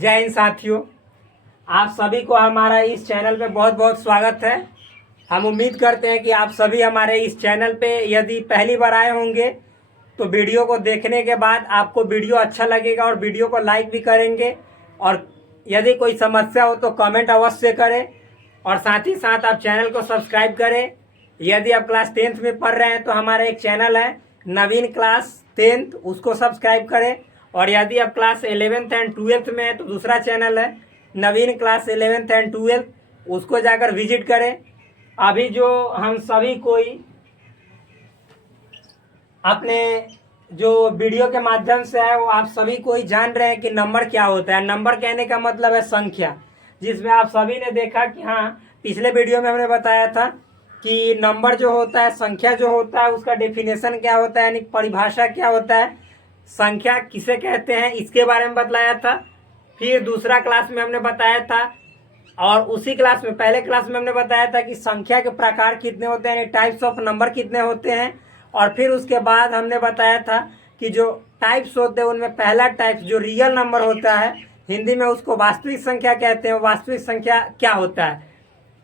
जय हिंद साथियों, आप सभी को हमारा इस चैनल पे बहुत बहुत स्वागत है। हम उम्मीद करते हैं कि आप सभी हमारे इस चैनल पे यदि पहली बार आए होंगे तो वीडियो को देखने के बाद आपको वीडियो अच्छा लगेगा और वीडियो को लाइक भी करेंगे। और यदि कोई समस्या हो तो कमेंट अवश्य करें और साथ ही साथ आप चैनल को सब्सक्राइब करें। यदि आप क्लास 10th में पढ़ रहे हैं तो हमारा एक चैनल है नवीन क्लास 10th, उसको सब्सक्राइब करें। और यदि आप क्लास 11th एंड 12th में है तो दूसरा चैनल है नवीन क्लास 11th एंड 12th, उसको जाकर विजिट करें। अभी जो हम सभी कोई अपने जो वीडियो के माध्यम से है वो आप सभी कोई जान रहे हैं कि नंबर क्या होता है। नंबर कहने का मतलब है संख्या, जिसमें आप सभी ने देखा कि हाँ, पिछले वीडियो में हमने बताया था कि नंबर जो होता है, संख्या जो होता है, उसका डेफिनेशन क्या होता है, यानी परिभाषा क्या होता है, संख्या किसे कहते हैं, इसके बारे में बतलाया था। फिर दूसरा क्लास में हमने बताया था और उसी क्लास में पहले क्लास में हमने बताया था कि संख्या के प्रकार कितने होते हैं, यानी टाइप्स ऑफ नंबर कितने होते हैं। और फिर उसके बाद हमने बताया था कि जो टाइप्स होते हैं उनमें पहला टाइप जो रियल नंबर होता है, हिंदी में उसको वास्तविक संख्या कहते हैं। वास्तविक संख्या क्या होता है,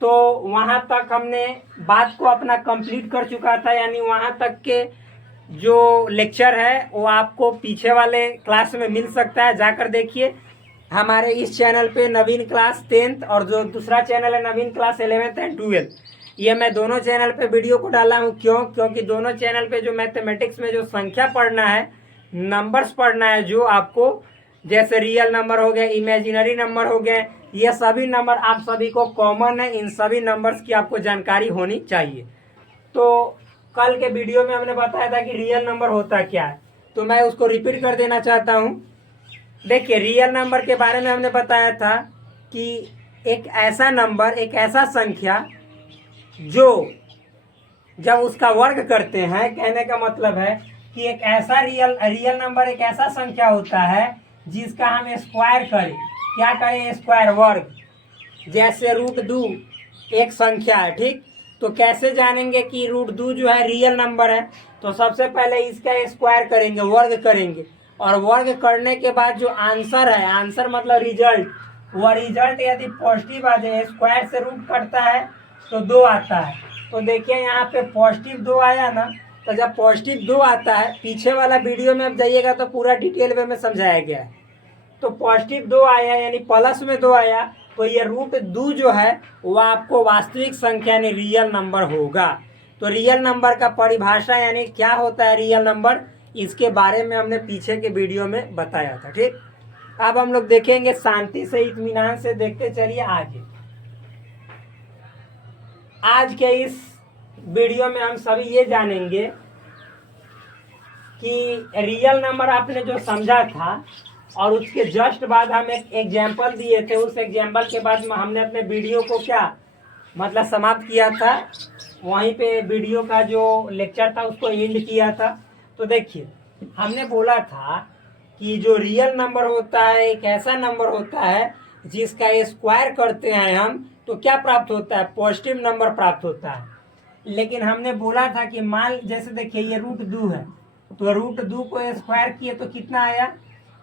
तो वहाँ तक हमने बात को अपना कंप्लीट कर चुका था, यानी वहाँ तक के जो लेक्चर है वो आपको पीछे वाले क्लास में मिल सकता है, जाकर देखिए हमारे इस चैनल पे नवीन क्लास 10th और जो दूसरा चैनल है नवीन क्लास 11th एंड 12th। ये मैं दोनों चैनल पे वीडियो को डाला हूँ, क्योंकि दोनों चैनल पे जो मैथमेटिक्स में जो संख्या पढ़ना है, नंबर्स पढ़ना है, जो आपको जैसे रियल नंबर हो गए, इमेजिनरी नंबर हो गए, ये सभी नंबर आप सभी को कॉमन है। इन सभी नंबर्स की आपको जानकारी होनी चाहिए। तो कल के वीडियो में हमने बताया था कि रियल नंबर होता क्या है, तो मैं उसको रिपीट कर देना चाहता हूँ। देखिए, रियल नंबर के बारे में हमने बताया था कि एक ऐसा नंबर, एक ऐसा संख्या जो जब उसका वर्ग करते हैं, कहने का मतलब है कि एक ऐसा रियल नंबर एक ऐसा संख्या होता है जिसका हम स्क्वायर करें। क्या करें? स्क्वायर, वर्ग। जैसे √2 एक संख्या है, ठीक। तो कैसे जानेंगे कि √2 जो है रियल नंबर है? तो सबसे पहले इसका स्क्वायर करेंगे, वर्ग करेंगे, और वर्ग करने के बाद जो आंसर है, आंसर मतलब रिजल्ट, वह रिजल्ट यदि पॉजिटिव आ जाए, स्क्वायर से रूट कटता है तो 2 आता है। तो देखिए यहाँ पे पॉजिटिव 2 आया ना। तो जब पॉजिटिव 2 आता है, पीछे वाला वीडियो में आप जाइएगा तो पूरा डिटेल वे में समझाया गया है। तो पॉजिटिव 2 आया यानी प्लस में 2 आया, तो ये √2 जो है वो आपको वास्तविक संख्या यानी रियल नंबर होगा। तो रियल नंबर का परिभाषा यानी क्या होता है रियल नंबर, इसके बारे में हमने पीछे के वीडियो में बताया था, ठीक। अब हम लोग देखेंगे, शांति से इत्मीनान से देखते चलिए आगे। आज के इस वीडियो में हम सभी ये जानेंगे कि रियल नंबर आपने जो समझा था और उसके जस्ट बाद हम एक एग्जाम्पल दिए थे, उस एग्जाम्पल के बाद हमने अपने वीडियो को क्या मतलब समाप्त किया था, वहीं पे वीडियो का जो लेक्चर था उसको एंड किया था। तो देखिए, हमने बोला था कि जो रियल नंबर होता है एक ऐसा नंबर होता है जिसका स्क्वायर करते हैं हम तो क्या प्राप्त होता है? पॉजिटिव नंबर प्राप्त होता है। लेकिन हमने बोला था कि मान जैसे देखिए ये √2 है, तो √2 को स्क्वायर किए तो कितना आया?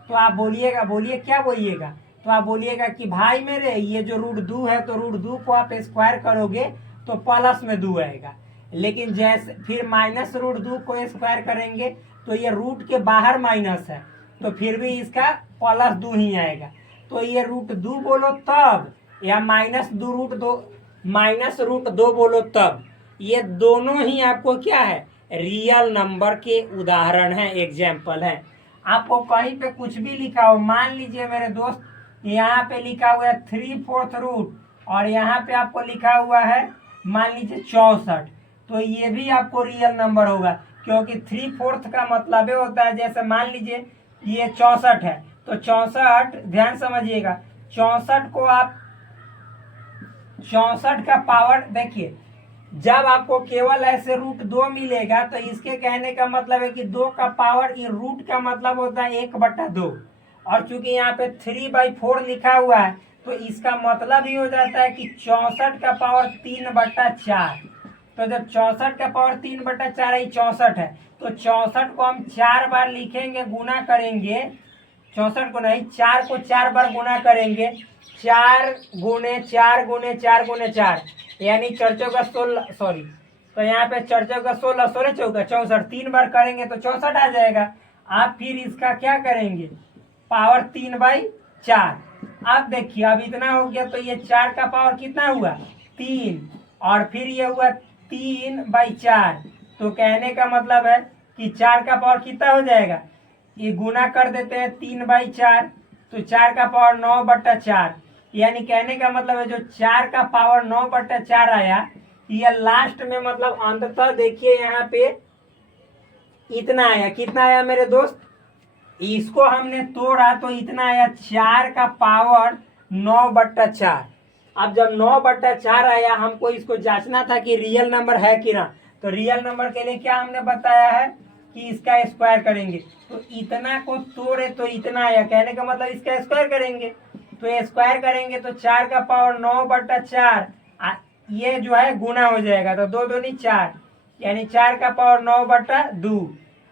तो आप बोलिएगा, बोलिए क्या बोलिएगा? तो आप बोलिएगा कि भाई मेरे ये जो √2 है, तो √2 को आप स्क्वायर करोगे तो प्लस में 2 आएगा। लेकिन जैसे फिर -√2 को स्क्वायर करेंगे तो ये रूट के बाहर माइनस है, तो फिर भी इसका +2 ही आएगा। तो ये √2 बोलो तब, या -√2 बोलो तब, ये दोनों ही आपको क्या है? रियल नंबर के उदाहरण है, एग्जाम्पल है। आपको कहीं पे कुछ भी लिखा हो, मान लीजिए मेरे दोस्त यहाँ पे लिखा हुआ है 3/4 रूट और यहाँ पे आपको लिखा हुआ है मान लीजिए 64, तो ये भी आपको रियल नंबर होगा, क्योंकि 3/4 का मतलब ये होता है, जैसे मान लीजिए ये 64 है, तो 64, ध्यान समझिएगा, 64 को आप 64 का पावर देखिए, जब आपको केवल ऐसे √2 मिलेगा तो इसके कहने का मतलब है कि 2 का पावर, ये रूट का मतलब होता है 1/2, और चूंकि यहाँ पे 3/4 लिखा हुआ है तो इसका मतलब ही हो जाता है कि 64 का पावर 3/4। तो जब 64 का पावर 3/4 है, 64 है, तो 64 को हम 4 बार लिखेंगे, गुना करेंगे 64 को नहीं, 4 को 4 बार गुना करेंगे, 4 गुने 4 गुने 4 गुने 4 यानी 4 चौका 16, सॉरी, तो यहाँ पे 4 चौका 16, 16 चौका 64, 3 बार करेंगे तो 64 आ जाएगा। आप फिर इसका क्या करेंगे, पावर 3/4। अब देखिए अब इतना हो गया, तो ये 4 का पावर कितना हुआ 3, और फिर ये हुआ 3/4। तो कहने का मतलब है कि 4 का पावर कितना हो जाएगा, ये गुना कर देते हैं 3/4, तो 4 का पावर 9/4, यानी कहने का मतलब है जो 4 का पावर 9/4 आया, ये लास्ट में मतलब अंततः देखिए यहाँ पे इतना आया। कितना आया मेरे दोस्त, इसको हमने तोड़ा तो इतना आया 4 का पावर 9/4। अब जब 9/4 आया, हमको इसको जांचना था कि रियल नंबर है कि ना। तो रियल नंबर के लिए क्या हमने बताया है कि इसका स्क्वायर करेंगे, तो इतना को तोड़े तो इतना आया, कहने का मतलब इसका स्क्वायर करेंगे। तो स्क्वायर करेंगे तो 4 का पावर 9/4 ये जो है गुना हो जाएगा, तो 2 दूनी 4 यानी 4 का पावर 9/2।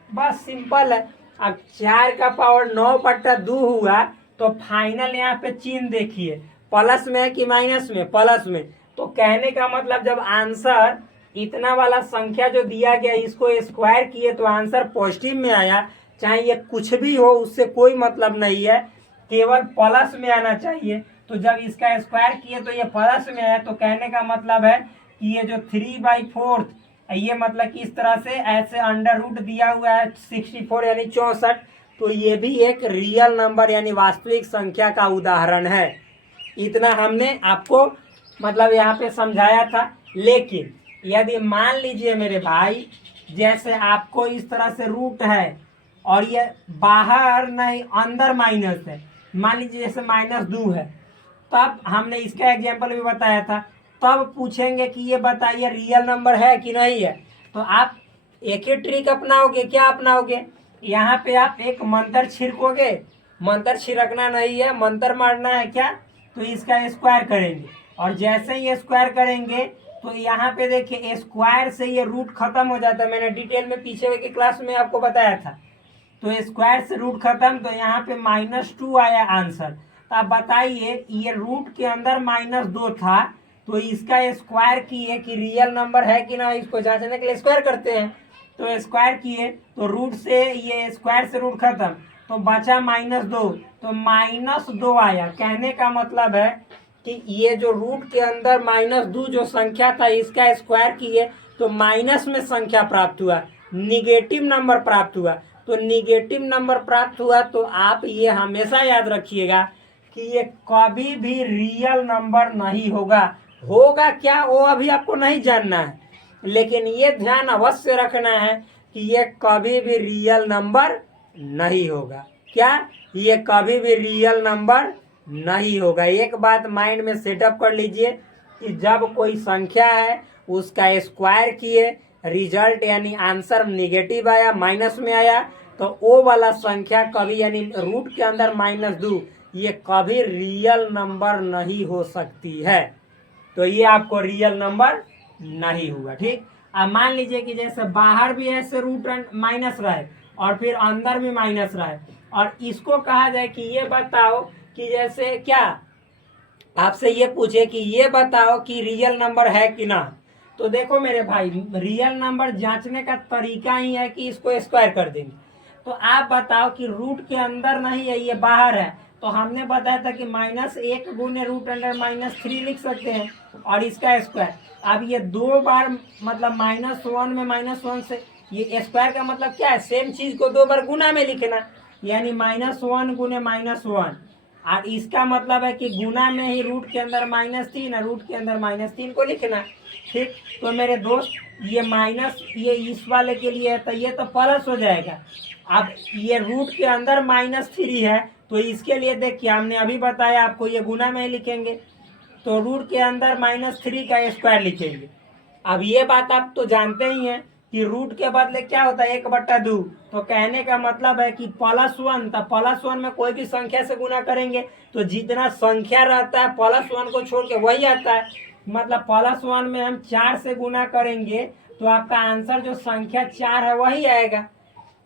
बस सिंपल है। अब 4 का पावर 9/2 हुआ, तो फाइनल यहाँ पे चिन्ह देखिए, प्लस में है कि माइनस में, प्लस में। तो कहने का मतलब जब आंसर इतना वाला संख्या जो दिया गया इसको स्क्वायर किए तो आंसर पॉजिटिव में आया, चाहे ये कुछ भी हो उससे कोई मतलब नहीं है, केवल प्लस में आना चाहिए। तो जब इसका स्क्वायर किए तो ये प्लस में आया, तो कहने का मतलब है कि ये जो 3/4 ये मतलब कि इस तरह से ऐसे अंडर रूट दिया हुआ है 64 यानी 64, तो ये भी एक रियल नंबर यानी वास्तविक संख्या का उदाहरण है। इतना हमने आपको मतलब यहाँ पे समझाया था। लेकिन यदि मान लीजिए मेरे भाई, जैसे आपको इस तरह से रूट है और ये बाहर नहीं अंदर माइनस है, मान लीजिए जैसे -2 है, तब हमने इसका एग्जाम्पल भी बताया था, तब पूछेंगे कि ये बताइए रियल नंबर है कि नहीं है। तो आप एक ही ट्रिक अपनाओगे, क्या अपनाओगे, यहाँ पे आप एक मंत्र छिड़कोगे, मंत्र छिड़कना नहीं है, मंत्र मारना है क्या, तो इसका स्क्वायर करेंगे, और जैसे ही स्क्वायर करेंगे तो यहाँ पे देखिए स्क्वायर से ये रूट खत्म हो जाता है, मैंने डिटेल में पीछे के क्लास में आपको बताया था। तो स्क्वायर से रूट खत्म, तो यहाँ पे -2 आया आंसर। तो आप बताइए ये रूट के अंदर -2 था, तो इसका स्क्वायर किए कि रियल नंबर है कि ना, इसको जांचने के लिए स्क्वायर करते हैं। तो स्क्वायर किए तो रूट से ये स्क्वायर से रूट खत्म, तो बचा -2, तो -2 आया। कहने का मतलब है कि ये जो रूट के अंदर -2 जो संख्या था इसका स्क्वायर किए तो माइनस में संख्या प्राप्त हुआ, निगेटिव नंबर प्राप्त हुआ। तो निगेटिव नंबर प्राप्त हुआ तो आप ये हमेशा याद रखिएगा कि ये कभी भी रियल नंबर नहीं होगा। होगा क्या वो अभी आपको नहीं जानना है, लेकिन ये ध्यान अवश्य रखना है कि ये कभी भी रियल नंबर नहीं होगा। क्या, ये कभी भी रियल नंबर नहीं होगा। एक बात माइंड में सेटअप कर लीजिए कि जब कोई संख्या है उसका स्क्वायर किए, रिजल्ट यानी आंसर निगेटिव आया, माइनस में आया, तो वो वाला संख्या कभी यानी रूट के अंदर -2 ये कभी रियल नंबर नहीं हो सकती है। तो ये आपको रियल नंबर नहीं हुआ। ठीक, अब मान लीजिए कि जैसे बाहर भी ऐसे रूट माइनस रहे और फिर अंदर भी माइनस रहे, और इसको कहा जाए कि ये बताओ कि जैसे क्या आपसे ये पूछे कि ये बताओ कि रियल नंबर है कि ना, तो देखो मेरे भाई रियल नंबर जांचने का तरीका ही है कि इसको स्क्वायर कर देंगे। तो आप बताओ कि रूट के अंदर नहीं है, ये बाहर है, तो हमने बताया था कि -1 गुने √3 लिख सकते हैं, और इसका स्क्वायर। अब ये 2 बार मतलब -1 में -1 से ये स्क्वायर का मतलब क्या है, सेम चीज को 2 बार गुना में लिखना, यानी -1 गुने -1, और इसका मतलब है कि गुना में ही रूट के अंदर -3 है, रूट के अंदर -3 को लिखना। ठीक, तो मेरे दोस्त ये माइनस ये इस वाले के लिए है तो ये तो प्लस हो जाएगा। अब ये रूट के अंदर -3 है, तो इसके लिए देखिए हमने अभी बताया आपको ये गुना में ही लिखेंगे, तो रूट के अंदर -3 का स्क्वायर लिखेंगे। अब ये बात आप तो जानते ही हैं कि रूट के बदले क्या होता है 1/2, तो कहने का मतलब है कि +1, तो +1 में कोई भी संख्या से गुना करेंगे तो जितना संख्या रहता है +1 को छोड़ के वही आता है, मतलब +1 में हम 4 से गुना करेंगे तो आपका आंसर जो संख्या 4 है वही आएगा।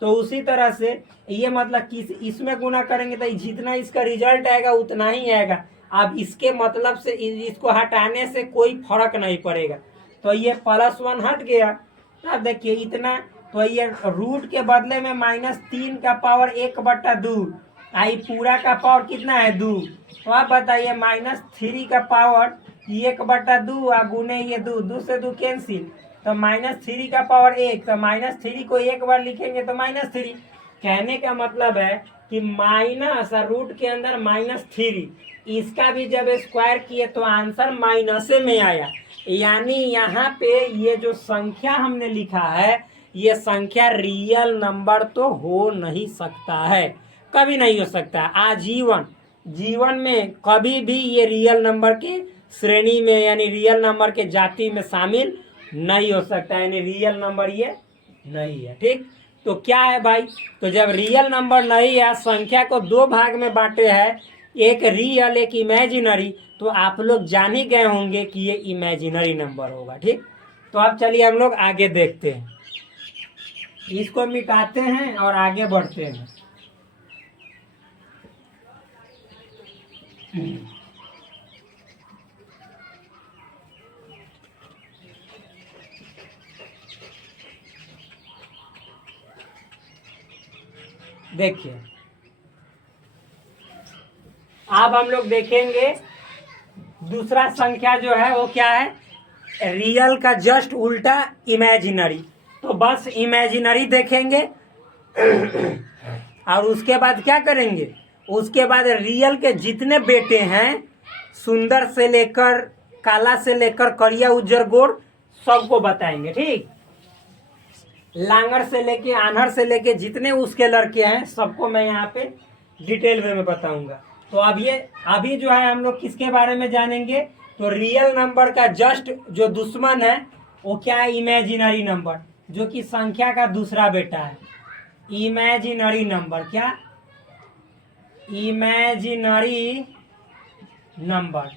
तो उसी तरह से ये मतलब कि इसमें गुना करेंगे तो जितना इसका रिजल्ट आएगा उतना ही आएगा। अब इसके मतलब से इसको हटाने से कोई फर्क नहीं पड़ेगा। तो ये +1 हट गया। अब देखिए इतना, तो ये रूट के बदले में -3 का पावर 1/2, आई पूरा का पावर कितना है 2। तो आप बताइए -3 का पावर 1/2 गुने ये 2 से 2 कैंसिल, तो -3 का पावर 1, तो -3 को एक बार लिखेंगे तो -3। कहने का मतलब है कि माइनस रूट के अंदर -3, इसका भी जब स्क्वायर किए तो आंसर माइनसे में आया। यानी यहाँ पे ये जो संख्या हमने लिखा है, ये संख्या रियल नंबर तो हो नहीं सकता है, कभी नहीं हो सकता। आजीवन जीवन में कभी भी ये रियल नंबर की श्रेणी में यानी रियल नंबर के जाति में शामिल नहीं हो सकता, यानी रियल नंबर ये नहीं है। ठीक, तो क्या है भाई, तो जब रियल नंबर नहीं है, संख्या को 2 भाग में बांटे हैं, एक रियल एक इमेजिनरी, तो आप लोग जान ही गए होंगे कि ये इमेजिनरी नंबर होगा। ठीक, तो अब चलिए हम लोग आगे देखते हैं, इसको मिटाते हैं और आगे बढ़ते हैं। देखिए अब हम लोग देखेंगे दूसरा संख्या जो है वो क्या है, रियल का जस्ट उल्टा इमेजिनरी। तो बस इमेजिनरी देखेंगे और उसके बाद क्या करेंगे, उसके बाद रियल के जितने बेटे हैं, सुंदर से लेकर काला से लेकर करिया उज्जर गोर, सबको बताएंगे। ठीक, लांगर से लेके आन्हर से लेके जितने उसके लड़के हैं सबको मैं यहाँ पे डिटेल में बताऊंगा। तो अब ये अभी जो है हम लोग किसके बारे में जानेंगे, तो रियल नंबर का जस्ट जो दुश्मन है वो क्या है, इमेजिनरी नंबर, जो कि संख्या का दूसरा बेटा है। इमेजिनरी नंबर, क्या, इमेजिनरी नंबर,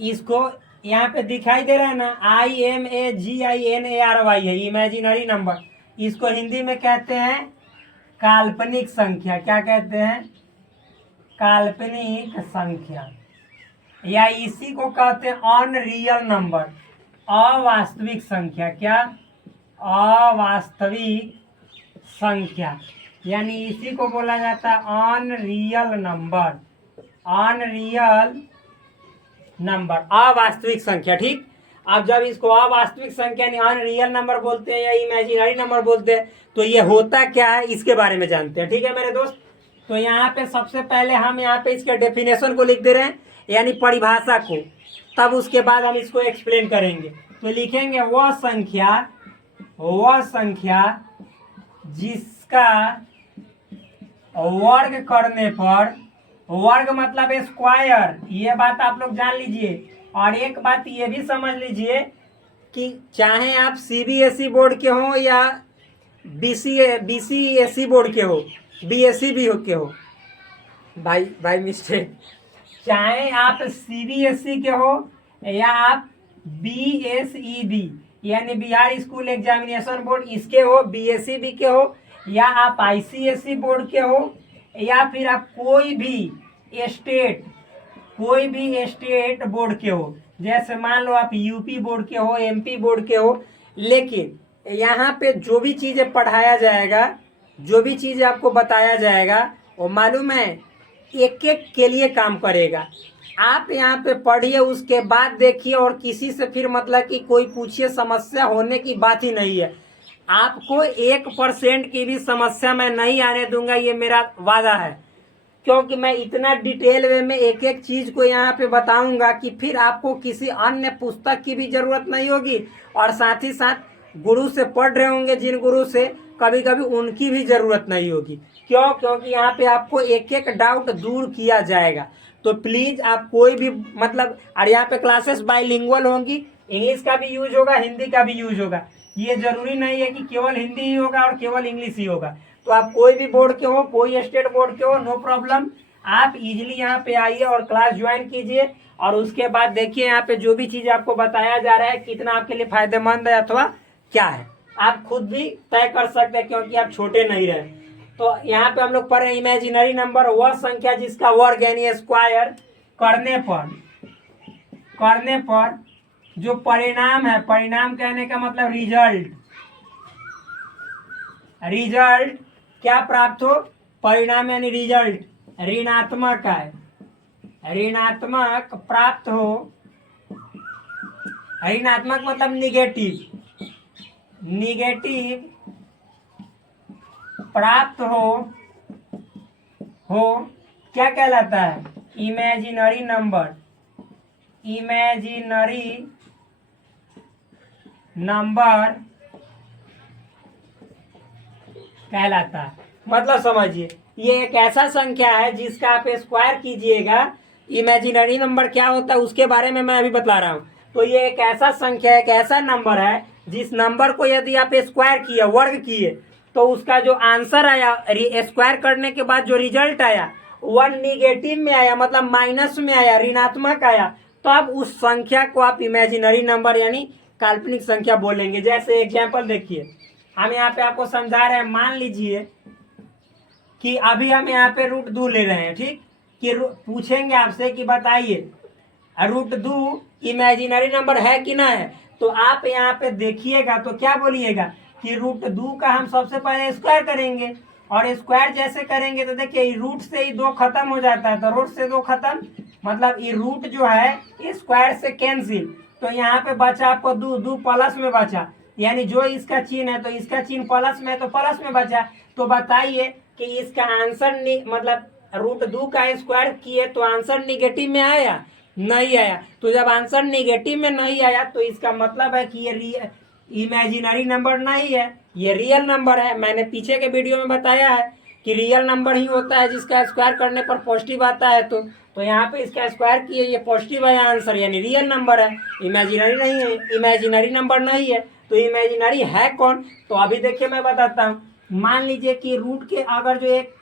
इसको यहाँ पे दिखाई दे रहा है ना, IMAGINARY है, इमेजिनरी नंबर। इसको हिंदी में कहते हैं काल्पनिक संख्या। क्या कहते हैं, काल्पनिक संख्या, या इसी को कहते हैं अनरियल नंबर, अवास्तविक संख्या। क्या, अवास्तविक संख्या, यानी इसी को बोला जाता है अनरियल नंबर, अनरियल नंबर, अवास्तविक संख्या। ठीक, अब जब इसको अवास्तविक संख्या यानी अनरियल नंबर बोलते हैं या इमेजिनरी नंबर बोलते हैं, तो ये होता क्या है इसके बारे में जानते हैं। ठीक है मेरे दोस्त, तो यहाँ पे सबसे पहले हम यहाँ पे इसके डेफिनेशन को लिख दे रहे हैं, यानी परिभाषा को, तब उसके बाद हम इसको एक्सप्लेन करेंगे। तो लिखेंगे वह संख्या जिसका वर्ग करने पर, वर्ग मतलब स्क्वायर, ये बात आप लोग जान लीजिए। और एक बात ये भी समझ लीजिए कि चाहे आप CBSE बोर्ड के हो या BCSE बोर्ड के हो, BSE भी के हो, भाई मिस्टेक, चाहे आप CBSE के हो या आप BSEB यानी बिहार स्कूल एग्जामिनेशन बोर्ड इसके हो, BSEB के हो, या आप ICSE बोर्ड के हो, या फिर आप कोई भी स्टेट बोर्ड के हो, जैसे मान लो आप यूपी बोर्ड के हो, MP बोर्ड के हो, लेकिन यहाँ पे जो भी चीज़ें पढ़ाया जाएगा, जो भी चीज़ें आपको बताया जाएगा, वो मालूम है एक एक के लिए काम करेगा। आप यहाँ पे पढ़िए, उसके बाद देखिए, और किसी से फिर मतलब कि कोई पूछिए, समस्या होने की बात ही नहीं है। आपको 1% की भी समस्या मैं नहीं आने दूंगा, ये मेरा वादा है, क्योंकि मैं इतना डिटेल वे में एक एक चीज़ को यहाँ पे बताऊंगा कि फिर आपको किसी अन्य पुस्तक की भी ज़रूरत नहीं होगी, और साथ ही साथ गुरु से पढ़ रहे होंगे जिन गुरु से, कभी कभी उनकी भी ज़रूरत नहीं होगी। क्यों, क्योंकि यहाँ पे आपको एक एक डाउट दूर किया जाएगा। तो प्लीज़ आप कोई भी मतलब, और यहाँ पे क्लासेस बाइलिंगुअल होंगी, इंग्लिश का भी यूज होगा, हिंदी का भी यूज होगा। ये जरूरी नहीं है कि केवल हिंदी ही होगा और केवल इंग्लिश ही होगा। तो आप कोई भी बोर्ड के हो, कोई स्टेट बोर्ड के हो, नो प्रॉब्लम, आप इजीली यहाँ पे आइए और क्लास ज्वाइन कीजिए, और उसके बाद देखिए यहाँ पे जो भी चीज़ आपको बताया जा रहा है कितना आपके लिए फायदेमंद है अथवा क्या है। आप खुद भी तय कर सकते हैं क्योंकि आप छोटे नहीं रहे। तो यहाँ पे हम लोग पढ़ रहे हैं इमेजिनरी नंबर वह संख्या जिसका वर्ग यानी स्क्वायर करने पर जो परिणाम है, परिणाम कहने का मतलब रिजल्ट क्या प्राप्त हो, परिणाम यानी रिजल्ट ऋणात्मक है, ऋणात्मक प्राप्त हो, ऋणात्मक मतलब निगेटिव प्राप्त हो क्या कहलाता है, इमेजिनरी नंबर कहलाता है। मतलब समझिए ये एक ऐसा संख्या है जिसका आप स्क्वायर कीजिएगा, इमेजिनरी नंबर क्या होता है उसके बारे में मैं अभी बता रहा हूँ। तो ये एक ऐसा संख्या, एक ऐसा नंबर है जिस नंबर को यदि आप स्क्वायर किए, वर्ग किए, तो उसका जो आंसर आया स्क्वायर करने के बाद जो रिजल्ट आया वह निगेटिव में आया, मतलब माइनस में आया, ऋणात्मक आया, तो अब उस संख्या को आप इमेजिनरी नंबर यानी काल्पनिक संख्या बोलेंगे। जैसे एग्जाम्पल देखिए, हम यहाँ पे आपको समझा रहे हैं, मान लीजिए कि अभी हम यहाँ पे √2 ले रहे हैं, ठीक, कि पूछेंगे आपसे कि बताइए √2 इमेजिनरी नंबर है कि ना है, तो आप यहाँ पे देखिएगा तो क्या बोलिएगा कि √2 का हम सबसे पहले स्क्वायर करेंगे, और स्क्वायर जैसे करेंगे तो देखिए रूट से ही 2 खत्म हो जाता है, तो रूट से 2 खत्म, मतलब ये रूट जो है स्क्वायर से कैंसिल, तो यहाँ पे बचा आपको 2 प्लस में बचा, यानी जो इसका चिन्ह है तो इसका चिन्ह प्लस में है तो प्लस में बचा। तो बताइए कि इसका आंसर मतलब √2 का स्क्वायर किए तो आंसर निगेटिव में आया, नहीं आया। तो जब आंसर निगेटिव में नहीं आया तो इसका मतलब है कि ये इमेजिनरी नंबर नहीं है, ये रियल नंबर है। मैंने पीछे के वीडियो में बताया है कि रियल नंबर ही होता है जिसका स्क्वायर करने पर पॉजिटिव आता है। तो यहाँ पे इसका स्क्वायर किए, ये पॉजिटिव है आंसर, यानी रियल नंबर है, इमेजिनरी नहीं है, इमेजिनरी नंबर नहीं है। तो इमेजिनरी है कौन, तो अभी देखिए मैं बताता हूँ। मान लीजिए कि रूट के अगर जो एक,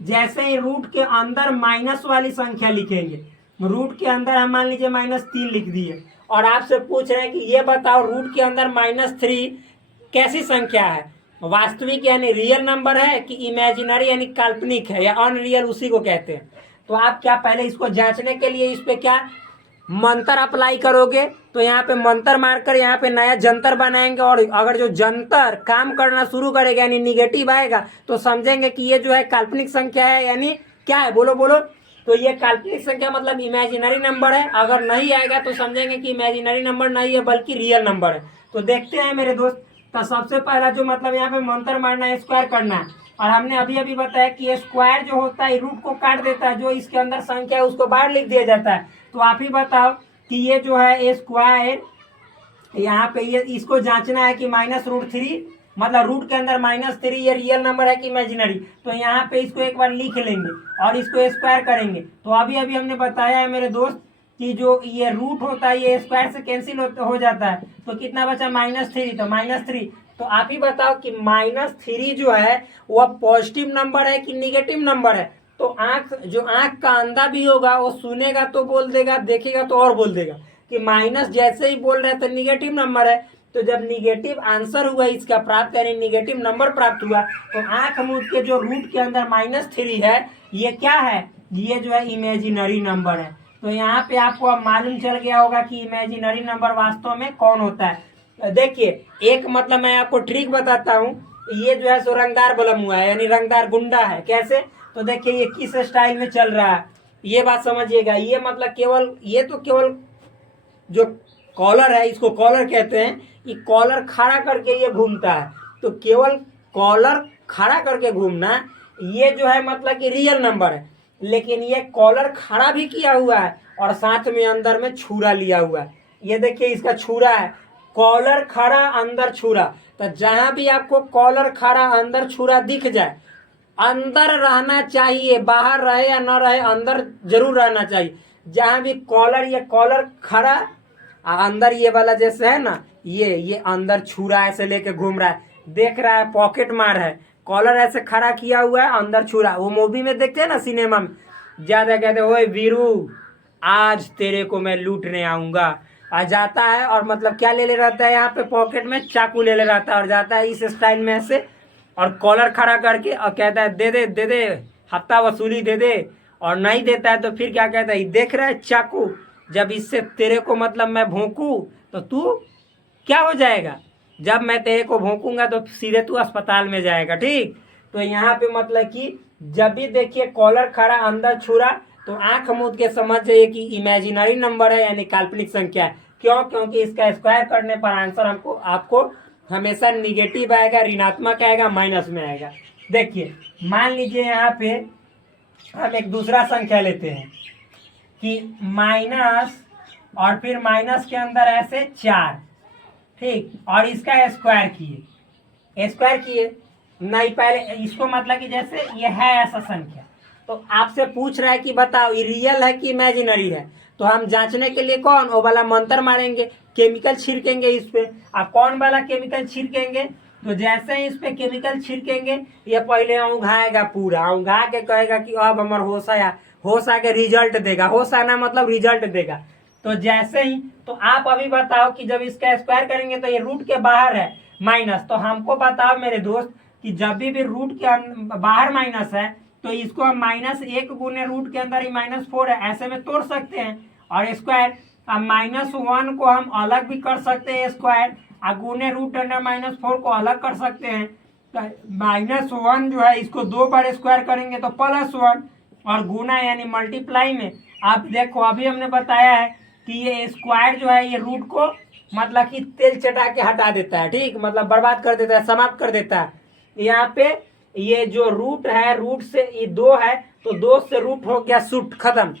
जैसे ही रूट के अंदर माइनस वाली संख्या लिखेंगे, रूट के अंदर हम मान लीजिए -3 लिख दिए, और आपसे पूछ रहे हैं कि ये बताओ रूट के अंदर -3 कैसी संख्या है, वास्तविक यानी रियल नंबर है कि इमेजिनरी यानी काल्पनिक है या अनरियल, उसी को कहते हैं। तो आप क्या पहले इसको जांचने के लिए इस पे क्या मंत्र अप्लाई करोगे, तो यहाँ पे मंत्र मारकर यहाँ पे नया जंतर बनाएंगे, और अगर जो जंतर काम करना शुरू करेगा यानी निगेटिव आएगा तो समझेंगे कि ये जो है काल्पनिक संख्या है, यानी क्या है, बोलो बोलो, तो ये काल्पनिक संख्या मतलब इमेजिनरी नंबर है। अगर नहीं आएगा तो समझेंगे कि इमेजिनरी नंबर नहीं है बल्कि रियल नंबर है। तो देखते हैं मेरे दोस्त, तो सबसे पहला जो मतलब यहाँ पे मंत्र मारना है, स्क्वायर करना है, और हमने अभी अभी बताया कि स्क्वायर जो होता है रूट को काट देता है, जो इसके अंदर संख्या है उसको बाहर लिख दिया जाता है। तो आप ही बताओ कि ये जो है स्क्वायर, यहाँ पे ये इसको जांचना है कि -√3 मतलब रूट के अंदर -3 ये रियल नंबर है कि इमेजिनरी। तो यहाँ पे इसको एक बार लिख लेंगे और इसको स्क्वायर करेंगे। तो अभी अभी हमने बताया है मेरे दोस्त कि जो ये रूट होता है ये स्क्वायर से कैंसिल हो जाता है, तो कितना बचा -3, तो -3। तो आप ही बताओ कि -3 जो है वह पॉजिटिव नंबर है कि निगेटिव नंबर है। तो आंख का अंधा भी होगा वो सुनेगा तो बोल देगा, देखेगा तो और बोल देगा कि माइनस जैसे ही बोल रहे हैं तो निगेटिव नंबर है। तो जब निगेटिव आंसर हुआ इसका प्राप्त यानी निगेटिव नंबर प्राप्त हुआ, तो आंख मूंद के जो रूट के अंदर -3 है ये क्या है, ये जो है इमेजिनरी नंबर है। तो यहाँ पे आपको अब मालूम चल गया होगा कि इमेजिनरी नंबर वास्तव में कौन होता है। देखिए एक मतलब मैं आपको ट्रिक बताता हूँ, ये जो है सो रंगदार बलम हुआ है यानी रंगदार गुंडा है। कैसे, तो देखिए ये किस स्टाइल में चल रहा है, ये बात समझिएगा। ये मतलब केवल जो कॉलर है इसको कॉलर कहते हैं, ये कॉलर खड़ा करके ये घूमता है। तो केवल कॉलर खड़ा करके घूमना ये जो है मतलब कि रियल नंबर है, लेकिन ये कॉलर खड़ा भी किया हुआ है और साथ में अंदर में छुरा लिया हुआ है। ये देखिए इसका छुरा है, कॉलर खड़ा अंदर छुरा। तो जहां भी आपको कॉलर खड़ा अंदर छुरा दिख जाए, अंदर रहना चाहिए, बाहर रहे या न रहे अंदर जरूर रहना चाहिए। जहां भी कॉलर, ये कॉलर खड़ा अंदर ये वाला जैसे है ना, ये अंदर छुरा ऐसे लेके घूम रहा है, देख रहा है पॉकेट मार है, कॉलर ऐसे खड़ा किया हुआ है अंदर छुरा। वो मूवी में देखते हैं ना सिनेमा में, ज्यादा कहते ओए वीरू आज तेरे को मैं लूटने आऊंगा, जाता है और मतलब क्या ले ले रहता है, यहाँ पे पॉकेट में चाकू ले ले रहता है और जाता है इस स्टाइल में ऐसे, और कॉलर खड़ा करके और कहता है दे दे दे दे, हफ्ता वसूली दे दे। और नहीं देता है तो फिर क्या कहता है, देख रहा है चाकू, जब इससे तेरे को मतलब मैं भोंकूँ तो तू क्या हो जाएगा, जब मैं तेरे को भोंकूंगा तो सीधे तू अस्पताल में जाएगा। ठीक, तो यहाँ पे मतलब कि जब भी देखिए कॉलर खड़ा अंदर छुरा, तो आंख मूंद के समझ जाइए कि इमेजिनरी नंबर है, यानी काल्पनिक संख्या है। क्यों? क्योंकि इसका स्क्वायर करने पर आंसर हमको आपको हमेशा निगेटिव आएगा, ऋणात्मक आएगा, माइनस में आएगा। देखिए मान लीजिए यहाँ पे हम एक दूसरा संख्या लेते हैं कि माइनस, और फिर माइनस के अंदर ऐसे 4, ठीक, और इसका स्क्वायर किए, स्क्वायर किए नहीं, पहले इसको मतलब कि जैसे ये है ऐसा संख्या, तो आपसे पूछ रहा है कि बताओ ये रियल है कि इमेजिनरी है। तो हम जांचने के लिए कौन वो वाला मंत्र मारेंगे, केमिकल छिड़केंगे इस पे। आप कौन वाला केमिकल छिड़केंगे, तो जैसे ही इस पे केमिकल छिड़केंगे ये पहले औंघाएगा, पूरा औंघा के कहेगा कि अब हमार होश आया, होश आके रिजल्ट देगा, होश आना मतलब रिजल्ट देगा। तो जैसे ही, तो आप अभी बताओ कि जब इसका स्क्वायर करेंगे तो ये रूट के बाहर है माइनस, तो हमको बताओ मेरे दोस्त कि जब भी रूट के बाहर माइनस है तो इसको हम -1 गुने रूट के अंदर ही -4 है ऐसे में तोड़ सकते हैं, और स्क्वायर अब -1 को हम अलग भी कर सकते हैं स्क्वायर, और गुने रूट अंडर -4 को अलग कर सकते हैं। तो -1 जो है इसको 2 बार स्क्वायर करेंगे तो +1, और गुना यानी मल्टीप्लाई में आप देखो अभी हमने बताया है कि ये स्क्वायर जो है ये रूट को मतलब कि तेल चटा के हटा देता है। ठीक, मतलब बर्बाद कर देता है, समाप्त कर देता है। यहाँ पे ये जो रूट है, रूट से ये 2 है तो 2 से रूट हो गया शूट, खत्म।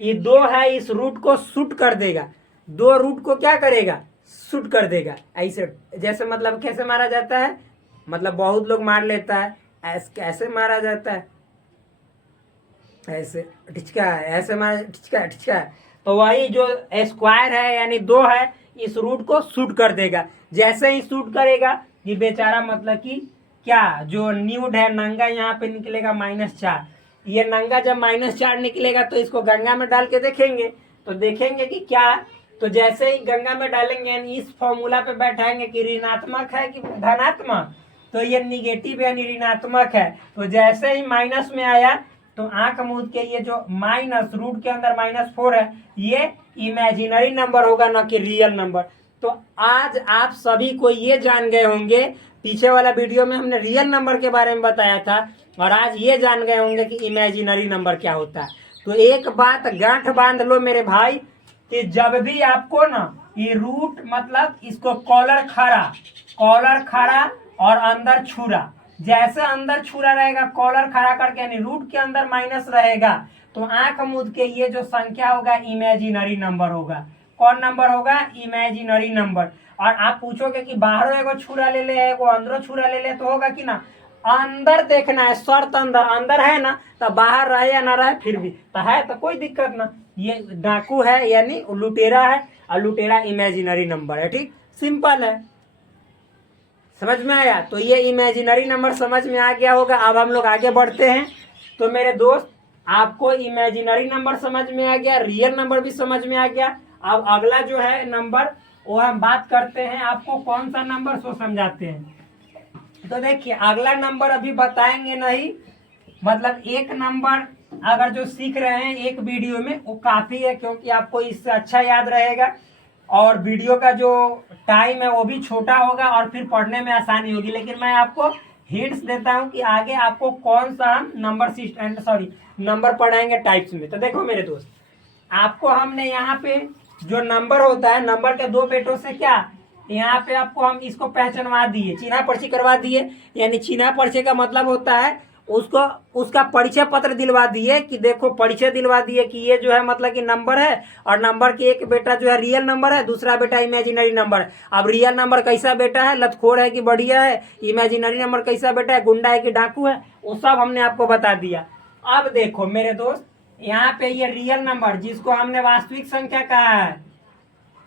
ये 2 है, इस रूट को शूट कर देगा, 2 रूट को क्या करेगा, शूट कर देगा। ऐसे जैसे मतलब कैसे मारा जाता है, मतलब बहुत लोग मार लेता है, ऐसे मारा जाता है, ऐसे टिचका है, ऐसे मारा टिचका टिचका। तो वही जो स्क्वायर है यानी 2 है, इस रूट को शूट कर देगा। जैसे ही शूट करेगा ये बेचारा मतलब कि क्या जो न्यूड है नंगा यहाँ पे निकलेगा -4। ये नंगा जब -4 निकलेगा तो इसको गंगा में डाल के देखेंगे, तो देखेंगे कि क्या, तो जैसे ही गंगा में डालेंगे यानी इस फॉर्मूला पे बैठाएंगे कि ऋणात्मक है कि धनात्मक, तो ये निगेटिव यानी ऋणात्मक है। तो जैसे ही माइनस में आया तो आंख मूंद के ये जो माइनस रूट के अंदर -4 है ये इमेजिनरी नंबर होगा, ना कि रियल नंबर। तो आज आप सभी को ये जान गए होंगे, पीछे वाला वीडियो में हमने रियल नंबर के बारे में बताया था, और आज ये जान गए होंगे कि इमेजिनरी नंबर क्या होता है। तो एक बात गांठ बांध लो मेरे भाई कि जब भी आपको ना ये रूट मतलब इसको कॉलर खड़ा और अंदर छुरा, जैसे अंदर छुरा रहेगा कॉलर खड़ा करके यानी रूट के अंदर माइनस रहेगा, तो आंख मूंद के ये जो संख्या होगा इमेजिनरी नंबर होगा। कौन नंबर होगा, इमेजिनरी नंबर। और आप पूछोगे कि बाहरों एगो छुरा ले ले एगो अंदरों छुरा ले ले, तो होगा कि ना, अंदर देखना है, शर्त अंदर, अंदर है ना तो बाहर रहे या ना रहे फिर भी तो है, तो कोई दिक्कत ना। ये डाकू है यानी लुटेरा है, और लुटेरा इमेजिनरी नंबर है। ठीक, सिंपल है, समझ में आया। तो ये इमेजिनरी नंबर समझ में आ गया होगा। अब हम लोग आगे बढ़ते हैं। तो मेरे दोस्त आपको इमेजिनरी नंबर समझ में आ गया, रियल नंबर भी समझ में आ गया। अब अगला जो है नंबर वो हम बात करते हैं, आपको कौन सा नंबर सो समझाते हैं। तो देखिए अगला नंबर अभी बताएंगे नहीं, मतलब एक नंबर अगर जो सीख रहे हैं एक वीडियो में वो काफ़ी है, क्योंकि आपको इससे अच्छा याद रहेगा, और वीडियो का जो टाइम है वो भी छोटा होगा और फिर पढ़ने में आसानी होगी। लेकिन मैं आपको हिंट्स देता हूं कि आगे आपको कौन सा हम नंबर पढ़ाएंगे टाइप्स में। तो देखो मेरे दोस्त, आपको हमने यहाँ पे जो नंबर होता है, नंबर के 2 बेटों से क्या, यहाँ पे आपको हम इसको पहचानवा दिए, चिन्हा पर्ची करवा दिए। यानी चिन्हा पर्ची का मतलब होता है उसको उसका परिचय पत्र दिलवा दिए कि देखो, परिचय दिलवा दिए कि ये जो है मतलब कि नंबर है, और नंबर के एक बेटा जो है रियल नंबर है, दूसरा बेटा इमेजिनरी नंबर है। अब रियल नंबर कैसा बेटा है, लतखोर है कि बढ़िया है, इमेजिनरी नंबर कैसा बेटा है, गुंडा है कि डाकू है, वो सब हमने आपको बता दिया। अब देखो मेरे दोस्त, यहाँ पे ये रियल नंबर जिसको हमने वास्तविक संख्या कहा है,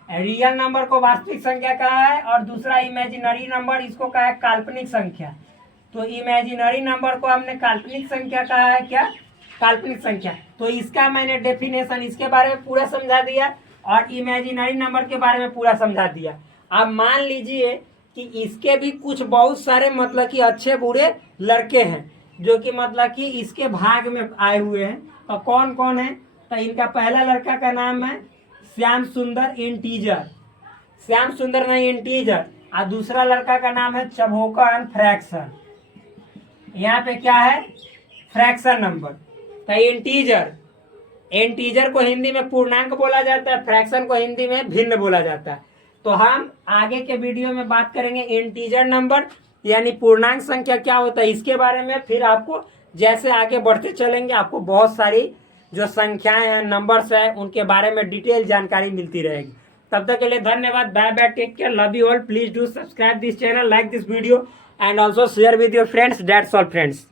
रियल नंबर को वास्तविक संख्या कहा है, और दूसरा इमेजिनरी नंबर इसको कहा है काल्पनिक संख्या। तो इमेजिनरी नंबर को हमने काल्पनिक संख्या कहा है, क्या, काल्पनिक संख्या। तो इसका मैंने डेफिनेशन इसके बारे में पूरा समझा दिया, और इमेजिनरी नंबर के बारे में पूरा समझा दिया। अब मान लीजिए कि इसके भी कुछ बहुत सारे मतलब कि अच्छे बुरे लड़के हैं जो कि मतलब कि इसके भाग में आए हुए हैं। तो कौन कौन है? तो इनका पहला लड़का का नाम है श्याम सुंदर इंटीजर, श्याम सुंदर नहीं इंटीजर। और दूसरा लड़का का नाम है चबोकन फ्रैक्शन। यहाँ पे क्या है? Fraction number. तो इंटीजर, इंटीजर को हिंदी में पूर्णांक बोला जाता है, फ्रैक्शन को हिंदी में भिन्न बोला जाता है। तो हम आगे के वीडियो में बात करेंगे इंटीजर नंबर यानी पूर्णांक संख्या क्या होता है इसके बारे में। फिर आपको जैसे आगे बढ़ते चलेंगे आपको बहुत सारी जो संख्याएं हैं, नंबर्स हैं, उनके बारे में डिटेल जानकारी मिलती रहेगी। तब तक के लिए धन्यवाद। Bye bye, take care, love you all. Please do subscribe this channel, like this video and also share with your friends. That's all friends.